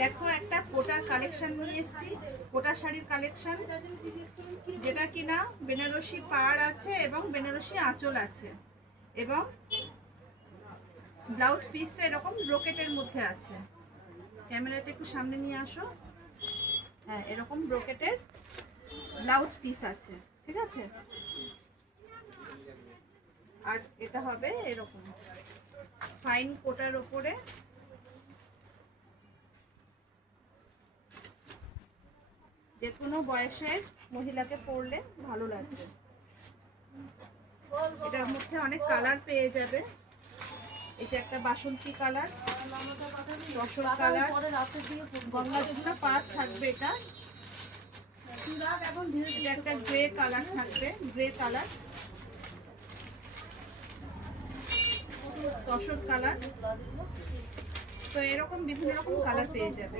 দেখো একটা কোটার কালেকশন নিয়ে এসেছি, কোটা শাড়ির কালেকশন, যেটা কিনা বেনারসি পাড় আছে এবং বেনারসি আঁচল আছে, এবং ব্লাউজ পিসটা এরকম ব্রোকেটের মধ্যে আছে। ক্যামেরাটা একটু সামনে নিয়ে আসো। হ্যাঁ, এরকম ব্রোকেটের ব্লাউজ পিস আছে, ঠিক আছে। আর এটা হবে এরকম ফাইন কোটার ওপরে, যে কোনো বয়সের মহিলাকে পরলে ভালো লাগবে। এটার মধ্যে অনেক কালার পেয়ে যাবে। এটা একটা বাসন্তী কালার, রসুন কালার, গঙ্গা যমুনা পাড় থাকবে। এটা একটা গ্রে কালার থাকবে, গ্রে কালার, তসর কালার। তো এরকম বিভিন্ন রকম কালার পেয়ে যাবে।